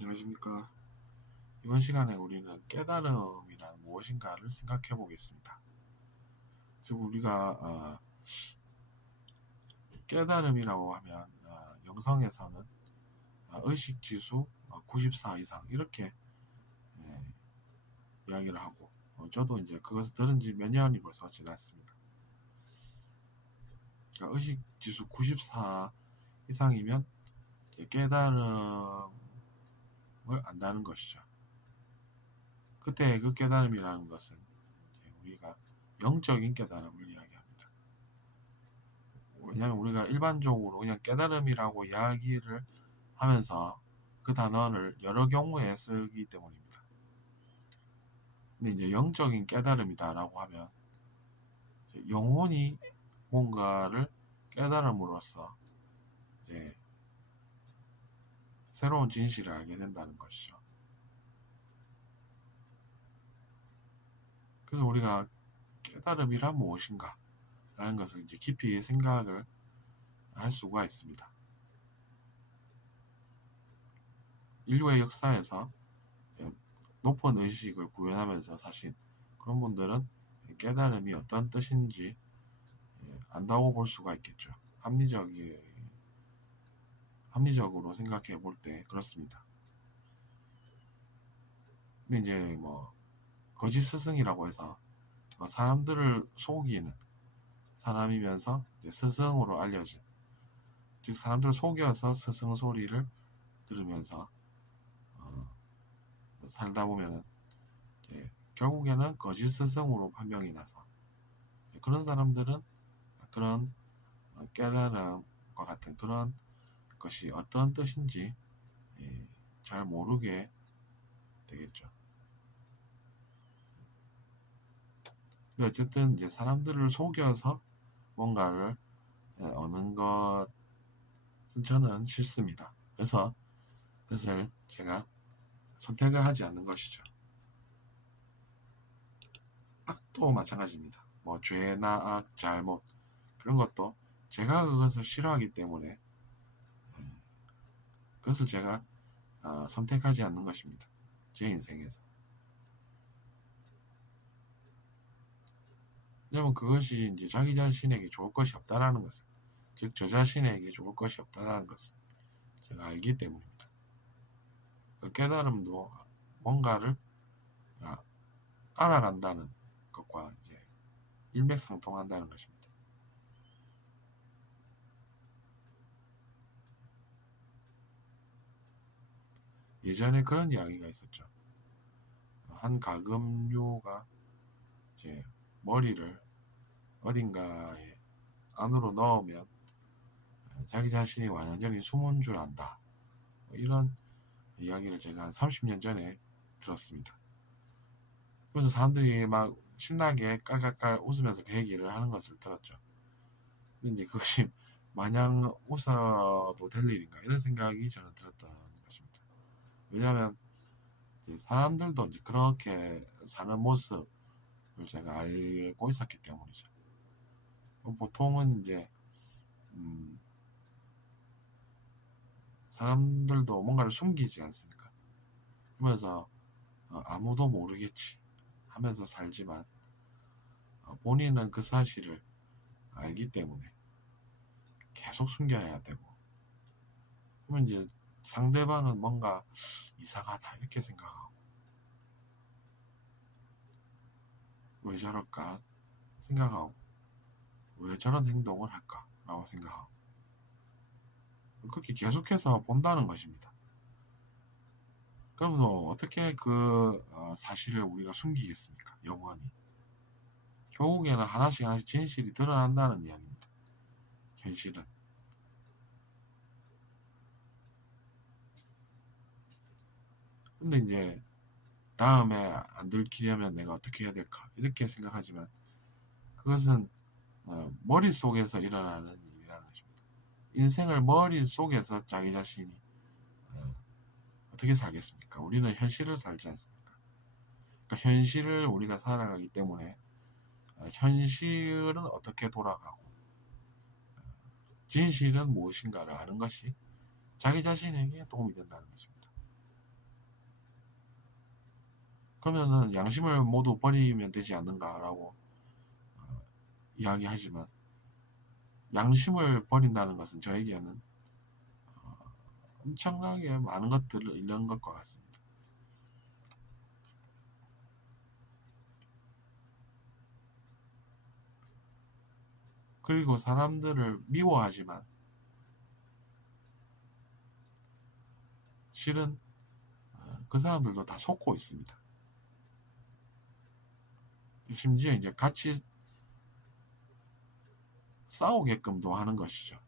안녕하십니까. 이번 시간에 우리는 깨달음이란 무엇인가를 생각해 보겠습니다. 지금 우리가 깨달음이라고 하면 영성에서는 의식지수 94 이상 이렇게 예, 이야기를 하고 저도 이제 그것을 들은 지 몇 년이 벌써 지났습니다. 그러니까 의식지수 94 이상이면 깨달음을 안다는 것이죠. 그때 그 깨달음이라는 것은 우리가 영적인 깨달음을 이야기합니다. 왜냐하면 우리가 일반적으로 그냥 깨달음이라고 이야기를 하면서 그 단어를 여러 경우에 쓰기 때문입니다. 근데 이제 영적인 깨달음이다라고 하면 영혼이 뭔가를 깨달음으로써 이제 새로운 진실을 알게 된다는 것이죠. 그래서 우리가 깨달음이란 무엇인가 라는 것을 이제 깊이 생각을 할 수가 있습니다. 인류의 역사에서 높은 의식을 구현하면서 사신 그런 분들은 깨달음이 어떤 뜻인지 안다고 볼 수가 있겠죠. 합리적으로 생각해 볼 때 그렇습니다. 근데 이제 뭐 거짓 스승이라고 해서 사람들을 속이는 사람이면서 스승으로 알려진, 즉 사람들을 속여서 스승 소리를 들으면서 살다 보면은 결국에는 거짓 스승으로 판명이 나서 그런 사람들은 그런 깨달음과 같은 그런 것이 어떤 뜻인지 잘 모르게 되겠죠. 근데 어쨌든 이제 사람들을 속여서 뭔가를 얻는 것은 저는 싫습니다. 그래서 그것을 제가 선택을 하지 않는 것이죠. 악도 마찬가지입니다. 뭐 죄나 악, 잘못 그런 것도 제가 그것을 싫어하기 때문에 그것을 제가 선택하지 않는 것입니다. 제 인생에서. 왜냐면 그것이 이제 자기 자신에게 좋을 것이 없다라는 것을, 즉 저 자신에게 좋을 것이 없다라는 것을 제가 알기 때문입니다. 그 깨달음도 뭔가를 알아간다는 것과 이제 일맥상통한다는 것입니다. 예전에 그런 이야기가 있었죠. 한 가금류가 이제 머리를 어딘가에 안으로 넣으면 자기 자신이 완전히 숨은 줄 안다. 이런 이야기를 제가 한 30년 전에 들었습니다. 그래서 사람들이 막 신나게 깔깔깔 웃으면서 그 얘기를 하는 것을 들었죠. 근데 이제 그것이 마냥 웃어도 될 일인가 이런 생각이 저는 들었던 것입니다. 왜냐하면 사람들도 이제 그렇게 사는 모습을 제가 알고 있었기 때문이죠. 보통은 이제 사람들도 뭔가를 숨기지 않습니까? 그러면서 아무도 모르겠지 하면서 살지만 본인은 그 사실을 알기 때문에 계속 숨겨야 되고, 그러면 이제 상대방은 뭔가 이상하다 이렇게 생각하고 왜 저럴까 생각하고 왜 저런 행동을 할까라고 생각하고 그렇게 계속해서 본다는 것입니다. 그러면 어떻게 그 사실을 우리가 숨기겠습니까? 영원히. 결국에는 하나씩 하나씩 진실이 드러난다는 이야기입니다. 현실은. 근데 이제 다음에 안 들키려면 내가 어떻게 해야 될까 이렇게 생각하지만 그것은 머릿속에서 일어나는 일이라는 것입니다. 인생을 머릿속에서 자기 자신이 어떻게 살겠습니까? 우리는 현실을 살지 않습니까? 그러니까 현실을 우리가 살아가기 때문에 현실은 어떻게 돌아가고 진실은 무엇인가를 아는 것이 자기 자신에게 도움이 된다는 것입니다. 그러면은 양심을 모두 버리면 되지 않는가라고 이야기하지만, 양심을 버린다는 것은 저에게는 엄청나게 많은 것들을 잃는 것과 같습니다. 그리고 사람들을 미워하지만 실은 그 사람들도 다 속고 있습니다. 심지어 이제 같이 싸우게끔도 하는 것이죠.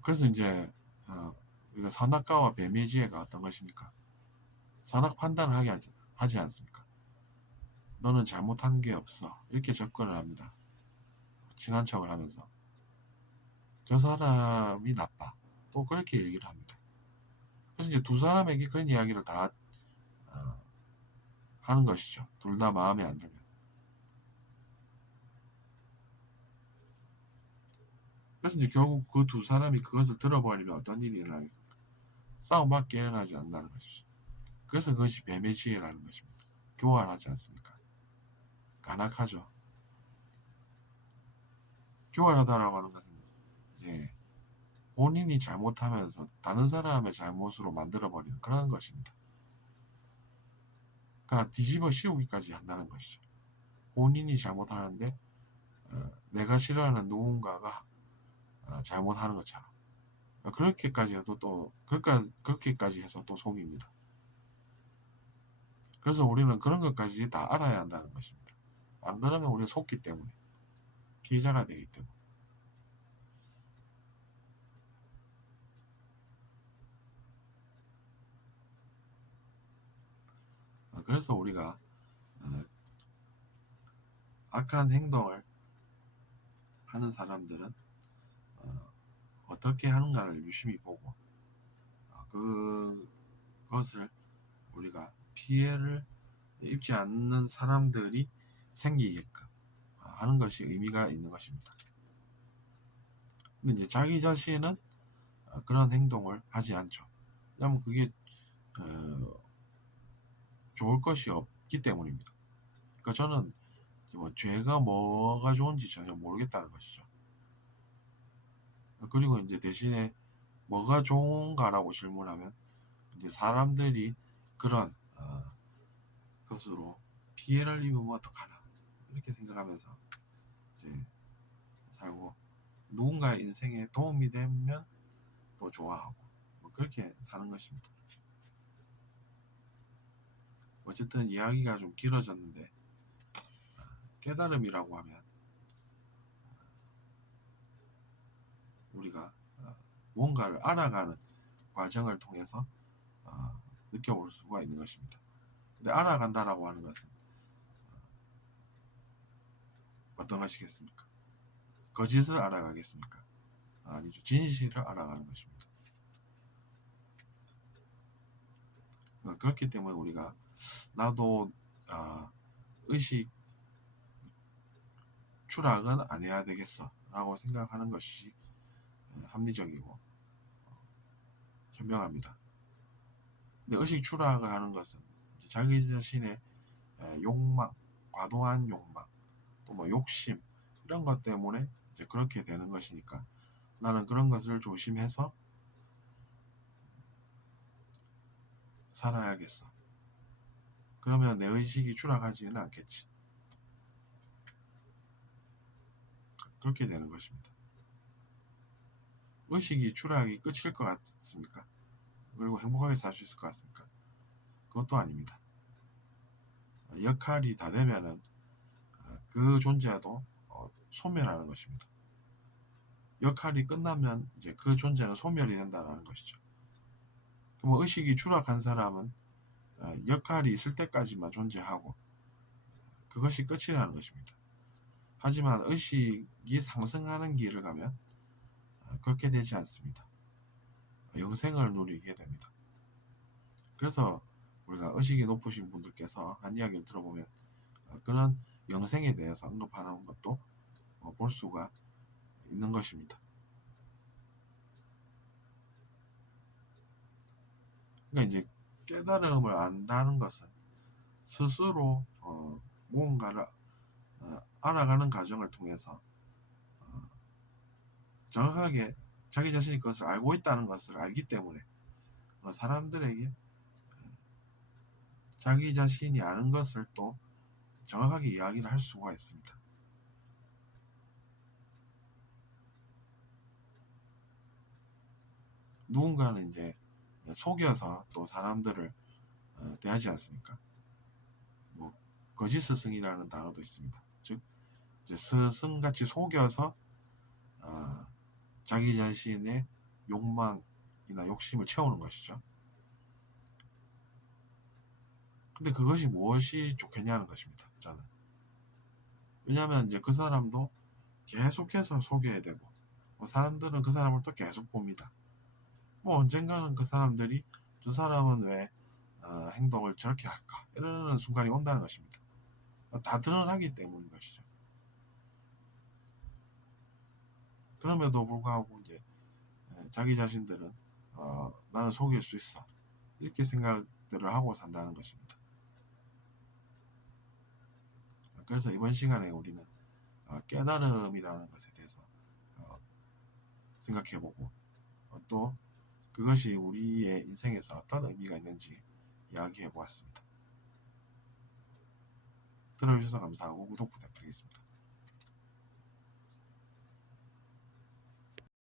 그래서 이제 우리가 선악과와 뱀의 지혜가 어떤 것입니까? 선악 판단을 하지 않습니까? 너는 잘못한 게 없어, 이렇게 접근을 합니다. 친한 척을 하면서 저 사람이 나빠, 또 그렇게 얘기를 합니다. 그래서 이제 두 사람에게 그런 이야기를 다 어, 하는 것이죠. 둘 다 마음에 안 들면. 그래서 이제 결국 그 두 사람이 그것을 들어버리면 어떤 일이 일어나겠습니까? 싸움밖에 일어나지 않는다는 것이죠. 그래서 그것이 뱀의 지혜라는 것입니다. 교활하지 않습니까? 간악하죠. 교활하다라고 하는 것은 이제 본인이 잘못하면서 다른 사람의 잘못으로 만들어버리는 그런 것입니다. 그러니까 뒤집어 씌우기까지 한다는 것이죠. 본인이 잘못하는데 내가 싫어하는 누군가가 잘못하는 것처럼, 그렇게까지 해도 또 그렇게까지 해서 또 속입니다. 그래서 우리는 그런 것까지 다 알아야 한다는 것입니다. 안 그러면 우리가 속기 때문에, 피해자가 되기 때문에. 그래서 우리가 악한 행동을 하는 사람들은 어떻게 하는가를 유심히 보고 그것을 우리가 피해를 입지 않는 사람들이 생기게끔 하는 것이 의미가 있는 것입니다. 근데 이제 자기 자신은 그런 행동을 하지 않죠. 왜냐하면 그게 좋을 것이 없기 때문입니다. 그러니까 저는 뭐 죄가 뭐가 좋은지 전혀 모르겠다는 것이죠. 그리고 이제 대신에 뭐가 좋은가라고 질문하면 이제 사람들이 그런 것으로 피해를 입으면 어떡하나, 이렇게 생각하면서 이제 살고, 누군가의 인생에 도움이 되면 또 좋아하고, 뭐 그렇게 사는 것입니다. 어쨌든 이야기가 좀 길어졌는데, 깨달음이라고 하면 우리가 뭔가를 알아가는 과정을 통해서 느껴볼 수가 있는 것입니다. 근데 알아간다라고 하는 것은 어떤 것이겠습니까? 거짓을 알아가겠습니까? 아니죠. 진실을 알아가는 것입니다. 그렇기 때문에 우리가 나도 의식 추락은 안 해야 되겠어 라고 생각하는 것이 합리적이고 현명합니다. 근데 의식 추락을 하는 것은 자기 자신의 욕망, 과도한 욕망, 또 뭐 욕심, 이런 것 때문에 이제 그렇게 되는 것이니까 나는 그런 것을 조심해서 살아야겠어. 그러면 내 의식이 추락하지는 않겠지. 그렇게 되는 것입니다. 의식이 추락이 끝일 것 같습니까? 그리고 행복하게 살 수 있을 것 같습니까? 그것도 아닙니다. 역할이 다 되면은 그 존재도 소멸하는 것입니다. 역할이 끝나면 이제 그 존재는 소멸이 된다는 것이죠. 그럼 의식이 추락한 사람은 역할이 있을 때까지만 존재하고 그것이 끝이라는 것입니다. 하지만 의식이 상승하는 길을 가면 그렇게 되지 않습니다. 영생을 누리게 됩니다. 그래서 우리가 의식이 높으신 분들께서 한 이야기를 들어보면 그런 영생에 대해서 언급하는 것도 볼 수가 있는 것입니다. 그러니까 이제 깨달음을 안다는 것은 스스로 무언가를 알아가는 과정을 통해서 정확하게 자기 자신이 그것을 알고 있다는 것을 알기 때문에 사람들에게 자기 자신이 아는 것을 또 정확하게 이야기를 할 수가 있습니다. 누군가는 이제 속여서 또 사람들을 대하지 않습니까? 뭐 거짓 스승이라는 단어도 있습니다. 즉 이제 스승같이 속여서 자기 자신의 욕망이나 욕심을 채우는 것이죠. 근데 그것이 무엇이 좋겠냐는 것입니다. 저는. 왜냐하면 이제 그 사람도 계속해서 속여야 되고 사람들은 그 사람을 또 계속 봅니다. 뭐 언젠가는 그 사람들이 저 사람은 왜 행동을 저렇게 할까 이러는 순간이 온다는 것입니다. 다 드러나기 때문인 것이죠. 그럼에도 불구하고 이제 자기 자신들은 나는 속일 수 있어 이렇게 생각들을 하고 산다는 것입니다. 그래서 이번 시간에 우리는 깨달음이라는 것에 대해서 생각해보고 또 그것이 우리의 인생에서 어떤 의미가 있는지 이야기해 보았습니다. 들어주셔서 감사하고 구독 부탁드리겠습니다.